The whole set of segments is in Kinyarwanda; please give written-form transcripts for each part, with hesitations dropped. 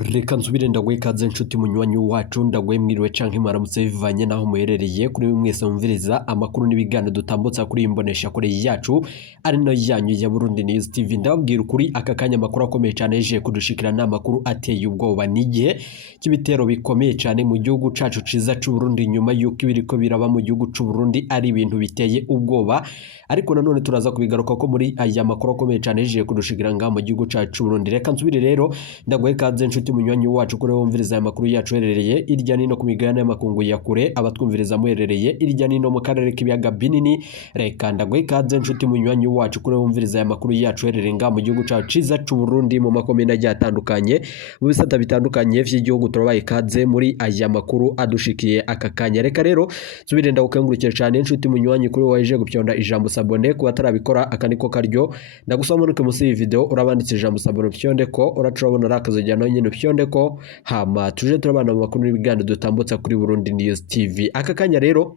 Reka nsubire ndaguhe ikaze nshuti munywanyi wacu ndaguhe mwiriwe canke mwaramutse bivanye naho muherereye kuri mwese mumviriza amakuru n'ibiganiro dutambutsa kuri imbonesha kure yacu ari no yanyu ya Burundi News TV. Ndababwira ukuri aka kanya makuru akomeye cyane yeje kudushikira n'amakuru ateye ubwoba n'igihe cy'ibitero bikomeye cyane mu gihugu cacu ciza c'u Burundi nyuma yuko ibiriko biraba mu gihugu c'u Burundi ari ibintu biteye ubwoba, ariko nanone turaza kubigaruka ko muri aya makuru akomeye cyane yeje kudushikira nga mu gihugu cacu c'u Burundi. Reka nsubire rero ndaguhe ikaze nshuti munywanyi wacu kure wumviriza amakuru yacu herereye irya nino ku migabane y'amakungu ya kure, abatwumviriza muherereye irya nino mu karere k'ibiyaga binini. Reka ndaguhe ikaze nshuti munywanyi wacu kure wumviriza amakuru yacu herereye nga mu gihugu cacu ciza c'u Burundi mu makomine agiye atandukanye mu bisata bitandukanye vy'igihugu. Turabaye ikaze muri aya makuru adushikiye aka kanya. Reka rero subire ndagukengurukire cyane nshuti munywanyi kuri waje gupyonda ijambo sabone ku batarabikora akaniko karyo ndagusoma nuke musi iyi video urabanditse ijambo sabone pyonde ko uracurabona rakazojyana nyine pyonde ko hama tuje turabana mu makuru n'ibiganiro dutambutsa kuri Burundi News TV. Aka kanya rero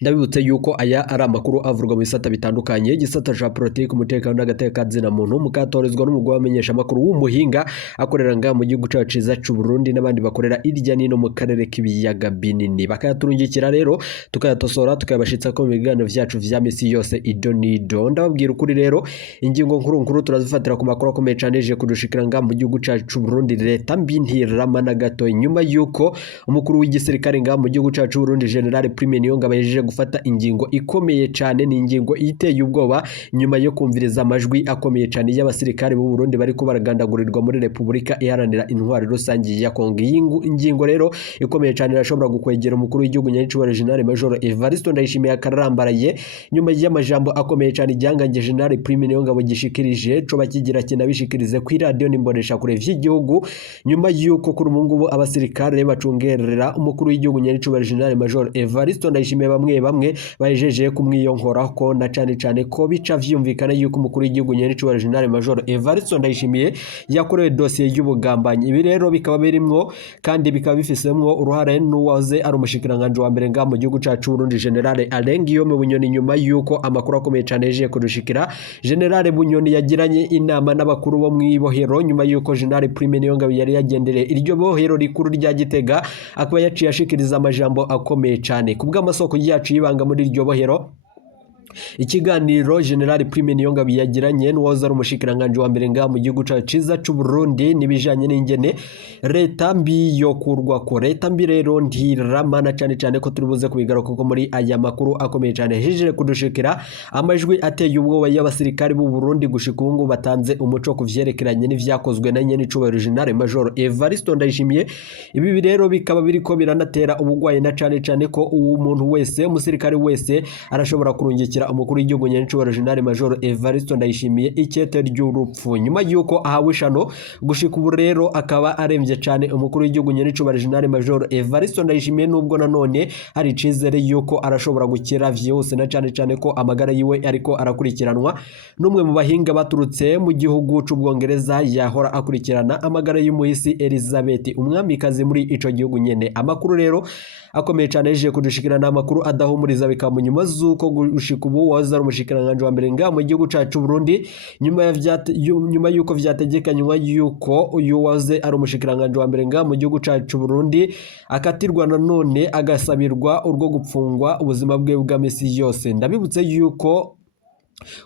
ndabibutse yuko aya ari amakuru avurwa mu bisata bitandukanye, gisata ca politiki, umutekano n'agateka zina muntu mukatorezwa n'umugwa wamenyesha amakuru w'umuhinga akorera nga mu gihugu cacu ciza c'u Burundi n'abandi bakorera irya nino mu karere k'ibiyaga binini, bakayaturungikira rero tukayatosora tukayabashitsa ko mu biganiro vyacu vya misi yose idonido. Ndababwira ukuri rero ingingo nkuru turazifatira ku makuru akomeye cane yeje kudushikira nga mu gihugu cacu c'u Burundi. Leta mbi ntirama na gato nyuma yuko umukuru w'igisirikare nga mu gihugu cacu c'u Burundi General Prime Niyongabo yeje gufata ingingo ikomeye cyane, ni ingingo iteye ubwoba nyuma yo kumviriza amajwi akomeye cyane y'abasirikare b'u Burundi bariko baragandagurirwa muri Republika Iharanira Intwari Rusangi ya Kongo. Ingingo rero ikomeye cyane irashobora gukwegera umukuru w'igihugu Nyanicubahiro General Major Evariste Ndayishimiye akarambaraye nyuma y'amajambo akomeye cyane igihangange General Prime Niyongabo gishikirije co bakigira kinabishikirize ku radio n'imbonesha kure vy'igihugu nyuma yuko kuri umungubu abasirikare bacungerera umukuru w'igihugu Nyanicubahiro General Major Evariste Ndayishimiye bamwe bajeje kumwiyonkorako na cane ko bica vyumvikana yuko umukuru w'igihugu Nyanicubahiro General Major Evariste Ndayishimiye yakorewe dossier y'ubugambanyi. Ibi rero bikaba birimwo kandi bikaba bifisemwo uruhare n'uwaze ari umushikiranganje wa mbere nga mu gihugu cacu Burundi General Alain Guillaume Bunyoni, nyuma yuko amakuru akomeye cane yeje kudushikira General Bunyoni yagiranye inama n'abakuru bo mwibohero nyuma yuko General Prime Niyongabo yari yagendereye iryo bohero rikuru rya Gitega, akaba yaciye ashikiriza amajambo akomeye cane kubw'amasoko yacu yibanga muri iryo bohero. Ikiganiro General Prime Niyongabo yagiranye n'uwaza ari umushikiranganje wa mbere nga mu gihugu cacu ciza c'u Burundi nibijanye n'ingene leta mbi yo kurwa ko leta mbi rero ntiramana cane ko turibuze kubigaruka ko muri aya makuru akomeye cane hije kudushikira amajwi ateye ubwoba y'abasirikare b'u Burundi gushika ubu batanze umuco kuvyerekeranye n'ivyakozwe na Nyanicubahiro General Major Evariste Ndayishimiye. Ibi rero bikaba biriko biranatera ubugwaye na cane ko umuntu wese umusirikare wese arashobora kurungikira umukuru w'igihugu Nyanicubahiro General Major Evariste Ndayishimiye ikete ry'urupfu nyuma yuko ahawe ishano gushika ubu rero akaba aremvye cane umukuru w'igihugu Nyanicubahiro General Major Evariste Ndayishimiye, nubwo nanone hari icizere yuko arashobora gukira vyose na cane ko amagara yiwe ariko arakurikiranwa n'umwe mu bahinga baturutse mu gihugu c'Ubwongereza yahora akurikirana amagara y'umuhisi Elizabeth umwamikazi muri ico gihugu nyene. Amakuru rero akomeye cane yeje kudushikirana amakuru adahumuriza bikamu nyuma zuko gushika ubu waza ari umushikiranganje wa mbere nga mu gihugu cacu Burundi nyuma yuko vyategekanywa yuko uyu waze ari umushikiranganje wa mbere nga mu gihugu cacu Burundi akatirwa nanone agasabirwa urwo gupfungwa ubuzima bwe bwa misi yose. Ndabibutse yuko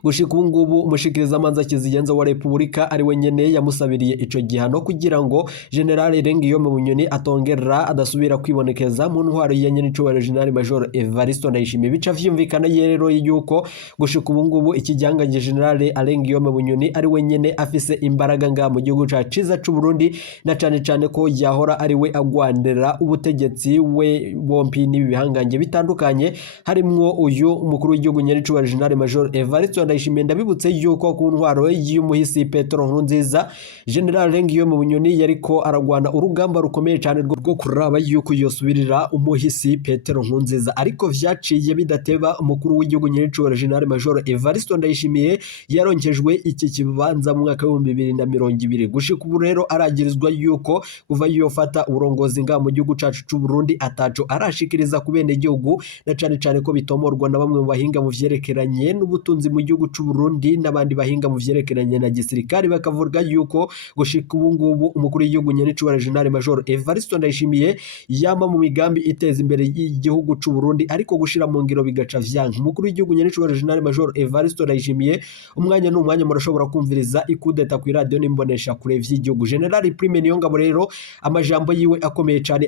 gushika ubu ngubu umushikiriza amanza kizigenza wa Republika ari wenyene yamusabiriye ico gihano kugira ngo General Guillaume Bunyoni atongera adasubira kwibonekeza mu ntwaro ya Nyanicubahiro General Major Evariste Ndayishimiye. Bica vyumvikana rero yuko gushika ubu ngubu ikigihangange General Guillaume Bunyoni ari wenyene afise imbaraga nga mu gihugu cacu ciza c'u Burundi na cane ko yahora ari we agwandera ubutegetsi we bompi n'ibi bihangange bitandukanye harimwo uyu umukuru w'igihugu Nyanicubahiro General Major Evariste Ndayishimiye. Ndabibutse yuko ku ntwaro y'umuhisi Petero Nkurunziza General Guillaume Bunyoni yariko aragwana urugamba rukomeye cyane rwo kuraba yuko yosubirira umuhisi Petero Nkurunziza, ariko vyaciye bidateba umukuru w'igihugu Nyanicubahiro General Major Evariste Ndayishimiye yaronkejwe iki kibanza mu mwaka wa 2020. Gushika ubu rero aragirizwa yuko kuva yofata uburongozi nga mu gihugu cacu c'u Burundi ataco arashikiriza ku bene gihugu na cane ko bitomorwa na bamwe mu bahinga mu vyerekeranye n'ubutunzi mu gihugu c'u Burundi n'abandi bahinga mu vyerekeranye na gisirikare bakavuga yuko gushika ubu ngubu umukuru w'igihugu nyenicubahiro General Major Evariste Ndayishimiye yama mu migambi iteza imbere y'igihugu c'u Burundi ariko gushira mu ngiro bigaca vyanka. Umukuru w'igihugu nyenicubahiro General Major Evariste Ndayishimiye umwanya n'umwanya murashobora kumviriza ikudeta ku radio n'imbonesha kure vy'igihugu. General Prime Niyongabo rero amajambo yiwe akomeye cyane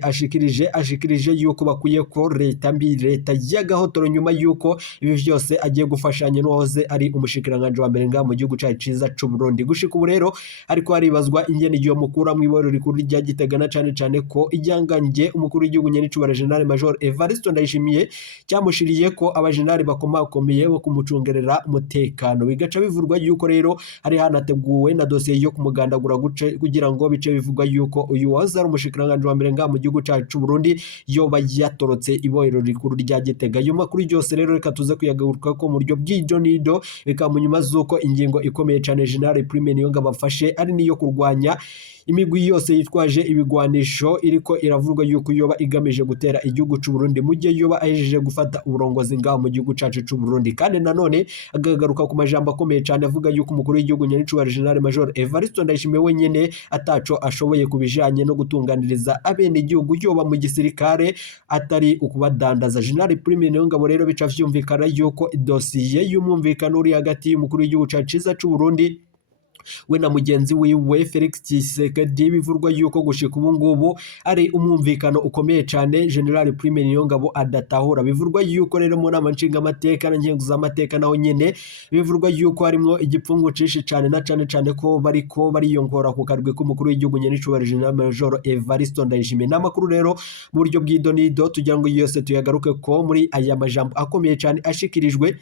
ashikirije yuko bakwiye ko leta mbi, leta y'agahotoro, nyuma yuko ibi vyose agiye gufashanya n'uwahoze ari umushikiranganje wa mbere nga mu gihugu cyacu ciza c'u Burundi. Gushika ubu rero ariko haribazwa ingene iyo mukura mu iborero rikuru rya Gitega na cane ko ijyanganje umukuru w'igihugu nyenicubahiro General Major Evariste Ndayishimiye cyamushiriye ko abajenerali bakomakomeye bo kumucungerera umutekano. Bigaca bivurwa yuko rero hari hanateguwe na dosiye yo kumugandagura guce kugira ngo bice bivugwa yuko uyu wahoze ari umushikiranganje wa mbere nga mu gihugu cyacu c'u Burundi yoba yatorotse iborero rikuru rya Gitega. Ayo makuru yose rero reka tuze kuyagaruka ko mu buryo bw'ijonido bikamunyuma zuko ingingo ikomeye cyane General Prime Niyongabo bafashe ari niyo kurwanya imigwi yose yitwaje ibigwanisho iriko iravurwa yuko yoba igamije gutera igihugu c'u Burundi mu gihe yoba ahejeje gufata uburongozi ngaho mu gihugu cacu c'u Burundi. Kandi nanone agagaruka ku majambo akomeye cyane avuga yuko umukuru w'igihugu nyenicubahiro General Major Evariste Ndayishimiye wenyene ataco ashoboye kubijanye no gutunganiriza abene igihugu yoba mu gisirikare atari ukubadandaza. General Prime Niyongabo rero bica vyumvikana yuko idosiye y'umwumvikano uri hagati y'umukuru w'igihugu cacu ciza c'u Burundi we na mugenzi wiwe Felix Tshisekedi bivurwa yuko gushika ubu ngubu ari umwumvikano ukomeye cyane General Prime Niyongabo adatahura. Bivurwa yuko rero mu nama nshinga amateka na nkenguza amateka naho nyene bivurwa yuko harimo igipfungu cishi cyane na cane ko bariko bariyongora ku karwe k'umukuru w'igihugu nyenicubahiro General Major Evariste Ndayishimiye. N'amakuru rero mu buryo bw'idonido tugira ngo yose tuyagaruke ko muri aya majambo akomeye cyane ashikirijwe.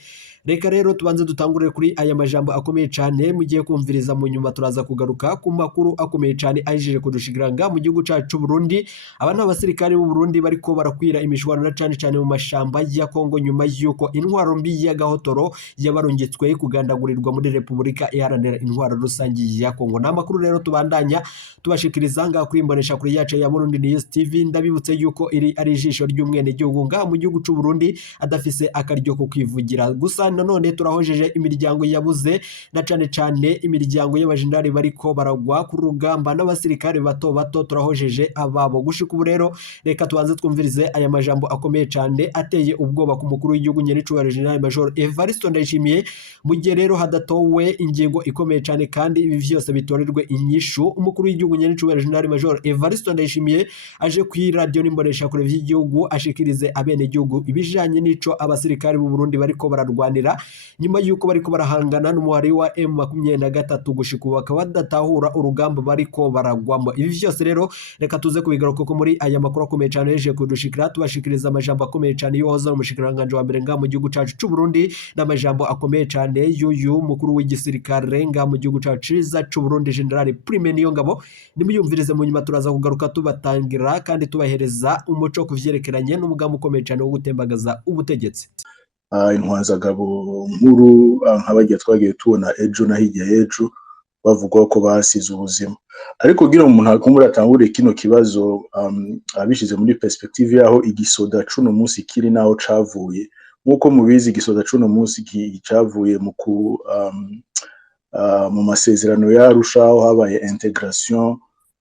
Reka rero tubanze dutangurire kuri aya majambo akomeye cyane mugiye kumviriza, mu nyuma turaza kugaruka ku makuru akomeye cyane ajeje kudushigiranga mu gihugu cyacu c'u Burundi. Aba n'abasirikare b'u Burundi bariko barakwira imishwaro na cane mu mashamba ya Kongo nyuma yuko intwaro mbi y'agahotoro yabarungitswe kugandagurirwa muri Repubulika Iharanira Intwaro Rusangi ya Kongo. N'amakuru rero tubandanya tubashikiriza nga kuri imbonesha kuri yacu ya Burundi News TV. Ndabibutse yuko iri ari ijisho ry'umwene gihugu nga mu gihugu c'u Burundi adafise akaryo ko kwivugira. Gusa nanone turahojeje imiryango yabuze na cane imiryango y'abajenerali bariko baragwa ku rugamba n'abasirikare bato turahojeje ababo. Gushika ubu rero reka tubanze twumvirize aya majambo akomeye cyane ateye ubwoba ku mukuru w'igihugu nyenicubahiro General Major Evariste Ndayishimiye mu gihe rero hadatowe ingingo ikomeye cyane kandi ibi vyose bitorerwe inyishu. Umukuru w'igihugu nyenicubahiro General Major Evariste Ndayishimiye aje ku radio n'imbonesha kure vy'igihugu ashikirize abene igihugu ibijanye n'ico abasirikare b'u Burundi bariko bararwanira nyuma yuko bariko barahangana n'umuhari wa M23 gushika bakaba badatahura urugamba bariko baragwamo. Ibi vyose rero reka tuze kubigaruka ko muri aya makuru akomeye cyane yeje kudushikira tubashikiriza amajambo akomeye cyane yohoza umushikiranganje wa mbere nga mu gihugu cyacu c'u Burundi n'amajambo akomeye cyane y'uyu mukuru w'igisirikare nga mu gihugu cyacu ciza c'u Burundi General Prime Niyongabo. Nimuyumvirize mu nyuma turaza kugaruka tubatangira kandi tubahereza umuco kuvyerekeranye n'umugambi ukomeye cyane wo gutembagaza ubutegetsi. Intwanzagabo nkuru nk'abagiye twagiye tubona ejo na hirya y'ejo bavuga ko basize ubuzima, ariko kugira umuntu akumura atangure kino kibazo abishize muri perspective yaho igisoda cuno munsi kiri naho cavuye. Nkuko mubizi igisoda cuno munsi cavuye mu masezerano yarushaho habaye integration,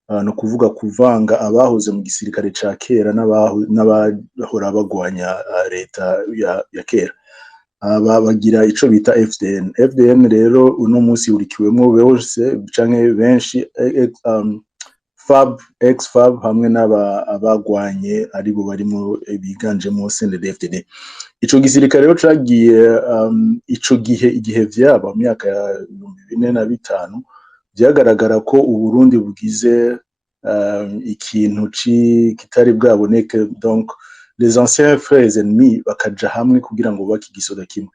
no kuvuga kuvanga abahoze mu gisirikare ca kera n'abahora bagwanya leta ya kera. Bagira ico bita FDN rero uno munsi urikiwemo bose canke benshi ex-FAB hamwe n'abagwanye aribo barimo biganjemo CNDD-FDD. Ico gisirikare rero cagiye ico igihe vyaba mu myaka ya 2005 vyagaragara ko Uburundi bugize ikintu kitari bwaboneke, donc les anciens frères ennemis bakaja hamwe kugira ngo baki gisoda kimwe.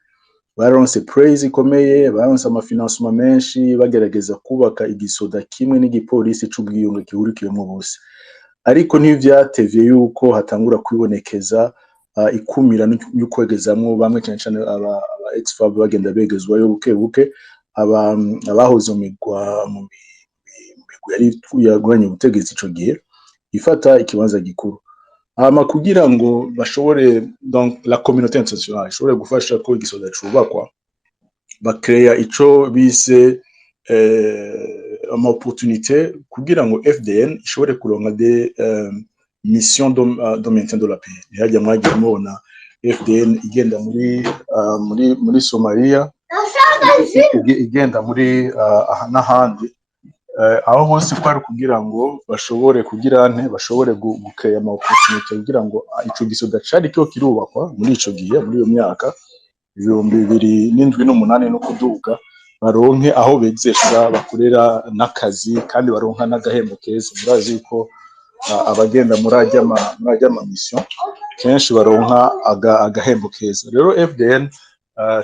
Baronse praise ikomeye, baronse amafinancement menshi bagerageza kubaka igisoda kimwe n'igipolisi c'ubwiyunge gihurikiyemo bose, ariko ntivyatevye yuko hatangura kwibonekeza ikumira y'ukwegezamwo bamwe cyane aba ex-FAB bagenda begezwayo buke abahoze mu yari yagwanye ubutegetsi ico gihe ifata ikibanza gikuru kugira ngo bashobore, donc la communauté internationale ishobore gufasha ko igisoda cubakwa. bakreya ico bise ama opportunité kugira ngo FDN ishobore kuronka des mission de maintien de la paix. Yajya mwagiye mubona FDN igenda muri Somalia, igenda muri n'ahandi, aho hose kwari kugira ngo bashobore bashobore gukreya ama opportunité kugira ngo ico gisoda cari cyo kirubakwa muri ico gihe muri iyo myaka 2007 n'umunani no kuduga, baronke aho begzesha bakorera n'akazi kandi baronka n'agahembo keza. Murazi ko abagenda muri ajya mission kenshi baronka agahembo keza. Rero FDN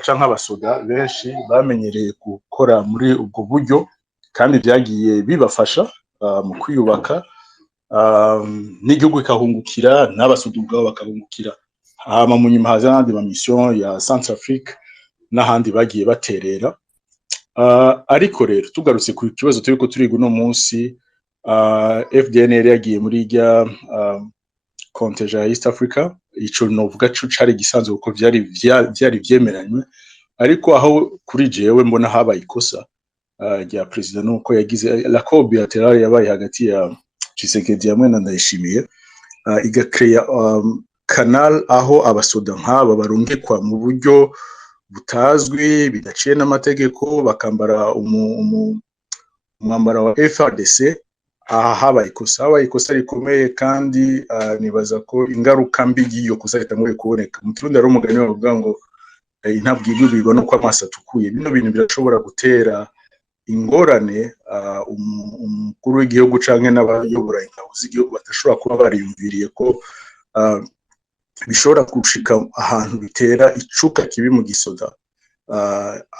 canke abasoda benshi bamenyereye gukora muri ubwo buryo kandi byagiye bibafasha mu kwiyubaka, n'igihugu ikahungukira n'abasoda ubwabo bakahungukira. Hama mu nyuma haza n'andi ma mission ya Centrafrique n'ahandi bagiye baterera. Ariko rero tugarutse ku kibazo turiko turiga no munsi, FDN yagiye muri rya konteja ya East Africa, ico novuga cyo cari gisanzwe uko byari vyemeranywe, ariko aho kuri jewe mbona habaye ikosa rya president nuko yagize la cobilaterale yabaye hagati ya Tshisekedi hamwe na Ndayishimiye, igakreya canal aho abasoda nk'aba barungikwa mu buryo butazwi bidaciye n'amategeko, bakambara umwambaro wa FARDC. Habaye ikosa rikomeye kandi nibaza ko ingaruka mbi y'iyo kosa ritanguye kuboneka. Mu Kirundi ari umugani bavuga ngo intabwirwa bibona ko amaso atukuye. Bino bintu birashobora gutera ingorane umukuru w'igihugu canke n'abayobora ingabo z'igihugu batashobora kuba bariyumviriye ko bishobora gushika ahantu bitera icuka kibi mu gisoda.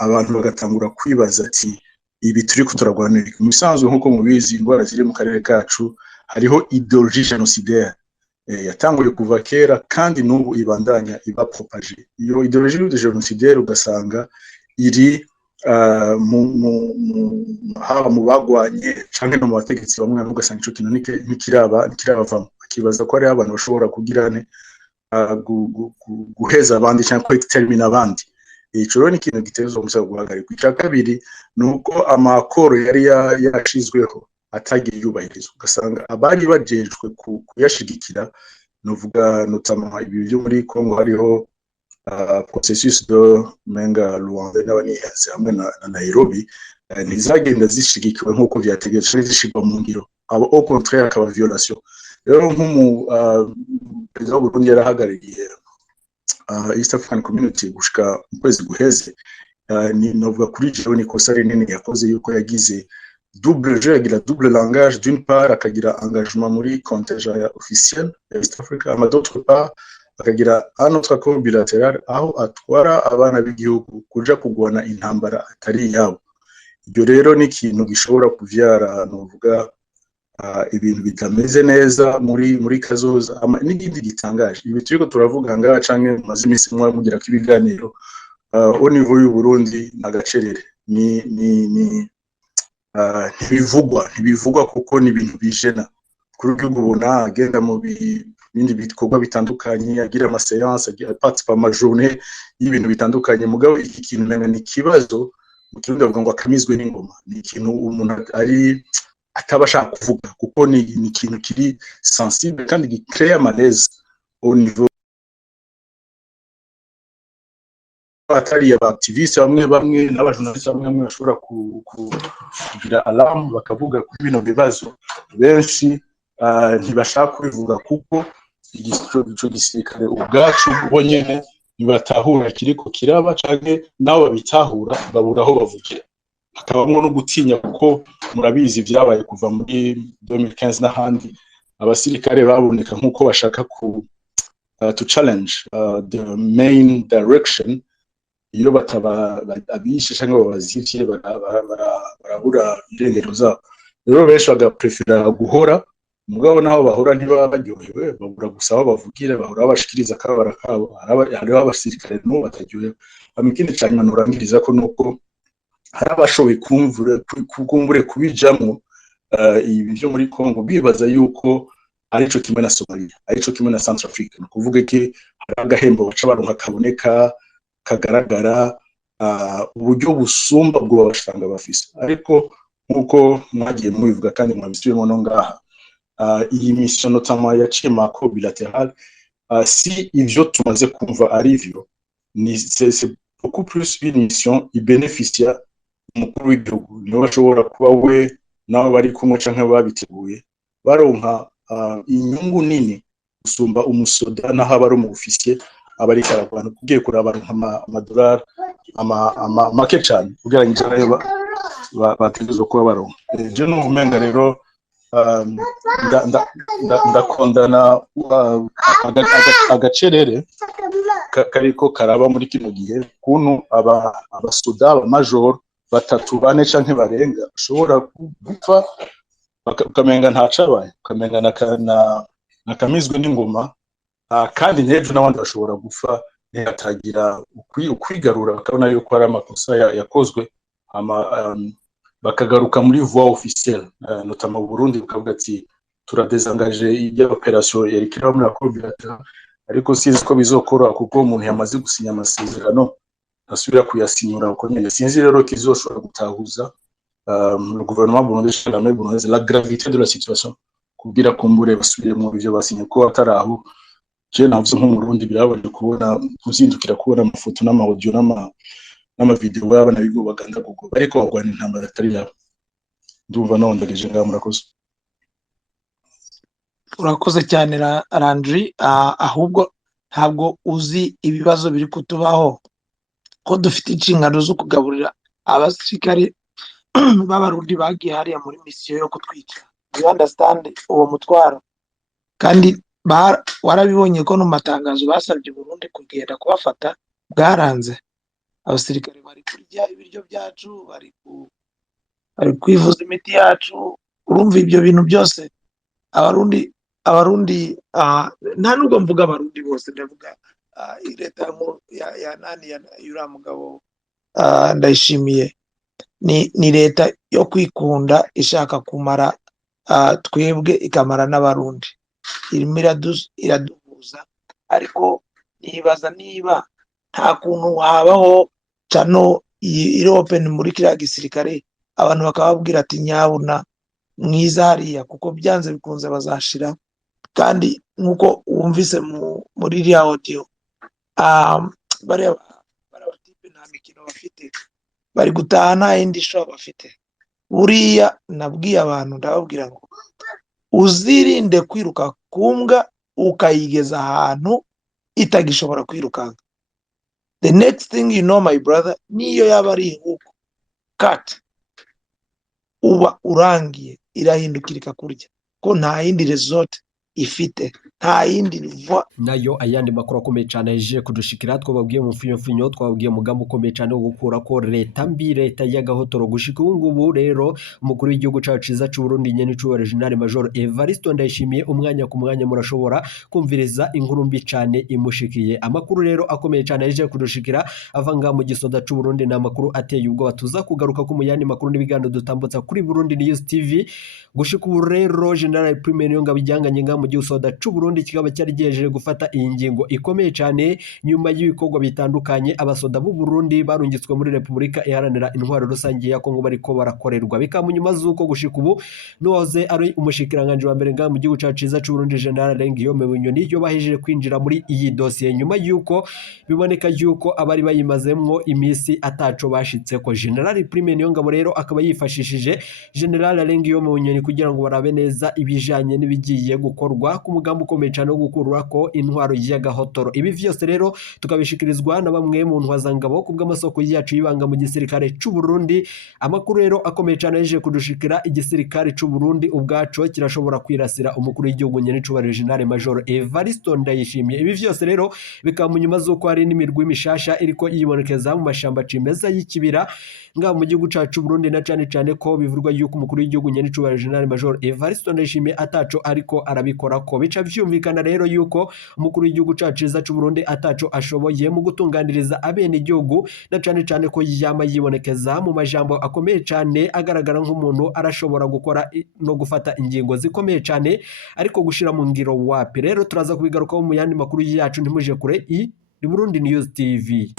Abantu bagatangura kwibaza ati ibi turiko turagwanira mu bisanzwe nkuko mubizi indwara ziri mu karere kacu hariho ideologie génocidaire yatanguye kuva kera kandi n'ubu ibandanya iba propage. Iyo ideologie génocidaire ugasanga iri haba mu bagwanye canke no mu bategetsi bamwe ugasanga ico kintu ntikiravamo, akibaza ko ari abantu bashobora kugirane guheza abandi cyangwa kwitermina abandi. Ico rero ni ikintu gitezwe umusaba guhagarika. Ica kabiri nuko amakoro yari yashizweho atagiye yubahirizwa, ugasanga abari bajejwe kuyashigikira, novuga notama ibi byo muri Congo hariho processus de Menga Luanda n'abanihanze hamwe na Nairobi, ntizagenda zishigikiwe nkuko vyategetswe zishigwa mu ngiro, abo au contraire akaba violation. Rero nk'umu president w'Uburundi yarahagarariye East African Community gushika mu kwezi guheze, ni novuga kuri jewe ni kosa rinini yakoze yuko yagize double jeu, yagira double langage. D'une part akagira engagement muri contingent ya officiel ya East Africa, ama d'autre part akagira un autre accord bilatéral aho atwara abana b'igihugu kuja kugwana intambara atari yabo. Ibyo rero ni ikintu gishobora kuvyara novuga ibintu bitameze neza muri kazoza. N'igindi gitangaje, ibi turiko turavuga ngaha canke maze imisi mwa mugira ko ibiganiro au niveau y'u Burundi nagacerere ntibivugwa kuko ni ibintu bijena kuri igihugu. Ubona agenda mu bindi bikorwa bitandukanye, agira ama séance, agira participe ama journée y'ibintu bitandukanye. Mugabo iki kintu nanga ni kibazo mu Kirundi bavuga ngo akamizwe n'ingoma. Ni ikintu umuntu ari atabasha kuvuga kuko ni ikintu kiri sensible kandi gicrea malaise au niveau atari y'abactiviste bamwe n'abajournaliste bamwe bashobora kugira alarme bakavuga kuri bino bibazo. Benshi ntibashaka kubivuga kuko ico gisirikare ubwacu bonyene nibatahura kiriko kiraba canke nabo babitahura babura aho bavugira. Hakabamwo no gutinya kuko murabizi vyabaye kuva muri 2015 n'ahandi abasirikare baboneka nkuko bashaka to challenge the main direction. Iyo abishe canke babazivye barabura irengero zabo. Rero benshi bagaprefera guhora, mugabo naho bahora ntibaba baryohewe, babura gusa aho bavugira, bahora bashikiriza akabara kabo. Hariho abasirikare no bataryohewe. Amikindi cyane manurangiriza ko nuko hari abashoboye kumvure kubijamwo ibi byo muri Congo bibaza yuko arico kimwe na Somalia, arico kimwe na Centrafrique. No kuvuga iki hari agahembo baca baronka kaboneka kagaragara, uburyo busumba bwo bashanga bafise ariko nkuko mwagiye mubivuga kandi mwabisubiyemo no ngaha iyi mission notamment yaciye macro bilateral si ivyo tumaze kumva ari vyo ni c'est beaucoup plus une mission ibénéficia umukuru w'igihugu niwe bashobora kuba we nabo bari kumwe canke babiteguye baronka inyungu nini gusumba umusoda naho abari mu officier abari karagwana kugiye kurabaronka amadolari make cyane ugereranyije nayo bategereje kuba baronka je no umenga rero ndakondana agacerere kariko karaba muri kino gihe kuntu abasoda abamajoro batatu bane canke barenga ushobora gupfa ukamenga ntacabaye ukamenga nakamizwe n'ingoma kandi n'ejo n'abandi bashobora gupfa hatagira ukwigarura bakabona yuko ari amakosa yakozwe bakagaruka muri voie officielle notamment mu Burundi bakavuga ati turadesangaje iyo operation yari kira muri accord bilateral ariko sinzi ko bizokora kuko umuntu yamaze gusinya amasezerano asubira kuyasinyura uko nyene sinzi rero kizoshobora gutahuza le gouvernement burundais la même burundaise la gravité de la situation kugira kumbure basubire mu byo basinye ko ataraho je navuze nk'umurundi birabonye kubona kuzindukira kubona amafoto n'amaudio n'amavideo y'abana bigo baganda gugo ariko bagwana intambara atari yabo ndumva nondageje ngaho murakoze. Urakoze cyane Landry, ahubwo ntabwo uzi ibibazo biri kutubaho ko dufite inshingano zo kugaburira abasirikare b'abarundi bagiye hariya muri mission yo kutwica. You understand uwo mutwaro? Kandi warabibonye ko no matangazo basabye Burundi kugenda kubafata bwaranze. Abasirikare bari kurya ibiryo byacu, bari kwivuza imiti yacu. Urumva ibyo bintu byose abarundi nta nubwo mvuga abarundi bose, ndavuga leta ya nani yura mugabo Ndayishimiye ni leta yo kwikunda ishaka kumara twebwe ikamara n'abarundi, irimo iraduhuza. Ariko nibaza niba nta kuntu habaho cano iri open muri kiriya gisirikare abantu bakababwira ati nyabuna mwiza hariya, kuko byanze bikunze bazashira. Kandi nkuko wumvise muri iriya audio bari abatipe nta mikino bafite, bari gutaha nta yindi show bafite. Buriya nabwiye abantu ndababwira ngo uzirinde kwiruka kumbwa ukayigeza ahantu itagishobora kwirukanka. The next thing you know my brother, niyo yaba ari huko cut uba urangiye irahindukira ikakurya, ko nta yindi resort ifite, nta yindi riva. Nayo ayandi makuru akomeye cyane aje kudushikira, twababwiye mu finyo twababwiye umugambi ukomeye cyane wo gukura ko leta mbi, leta y'agahotoro gushika ubu ngubu. Rero umukuru w'igihugu cyacu ciza cy'u Burundi nyene cy'ubare General Major Evariste Ndayishimiye umwanya ku mwanya murashobora kumviriza inkuru mbi cyane imushikiye. Amakuru rero akomeye cyane aje kudushikira avanga mu gisoda cy'u Burundi, na makuru ateye ubwo batuza kugaruka ku muyandi makuru n'ibiganiro dutambutsa kuri Burundi News TV. Gushika ubu rero General Prime Niyonga bijyanganye mu gisoda cy'u Burundi kikaba cyari gihejeje gufata iyi ngingo ikomeye cyane nyuma y'ibikorwa bitandukanye abasoda b'u Burundi barungitswe muri Repubulika Iharanira Intwaro Rusange ya Kongo bariko barakorerwa. Bikamunyuma zuko gushika ubu noze ari umushikiranganje wa mbere nga mu gihugu cyacu ciza cy'u Burundi General Ngiyome Bunyoni yo bahejeje kwinjira muri iyi dossier nyuma yuko biboneka yuko abari bayimazemwo imisi ataco bashitse ko. General Prime Niyonga rero akaba yifashishije General Ngiyome Bunyoni kugira ngo barabe neza ibijanye n'ibigiye gukorwa ku mugambi ukomeye cyane wo gukurura ko intwaro y'agahotoro. Ibi vyose rero tukabishikirizwa na bamwe mu ntwazangabo ku bw'amasoko yacu yibanga mu gisirikare cy'u Burundi. Amakuru rero akomeye cyane yaje kudushikira, igisirikare cy'u Burundi ubwaco kirashobora kwirasira umukuru w'igihugu nyene cy'ubare General Major Evariste Ndayishimiye. Ibi vyose rero bikamunyuma zuko hari n'imirwi mishasha iriko yibonekeza mu mashamba cimeza y'ikibira nga mu gihugu cyacu Burundi, na cyane cyane ko bivurwa yuko umukuru w'igihugu nyene cy'ubare General Major Evariste Ndayishimiye ataco ariko arabikora ko. Bica vyumvikana rero yuko umukuru w'igihugu cyacu ciza cy'u Burundi ataco ashoboye mu gutunganiriza abene igihugu, na cyane cyane ko yama yibonekeza mu majambo akomeye cyane agaragara nk'umuntu arashobora gukora no gufata ingingo zikomeye cyane ariko gushira mu ngiro wapi. Rero turaza kubigarukaho mu yandi makuru yacu, ntimuje kure. i Burundi News TV.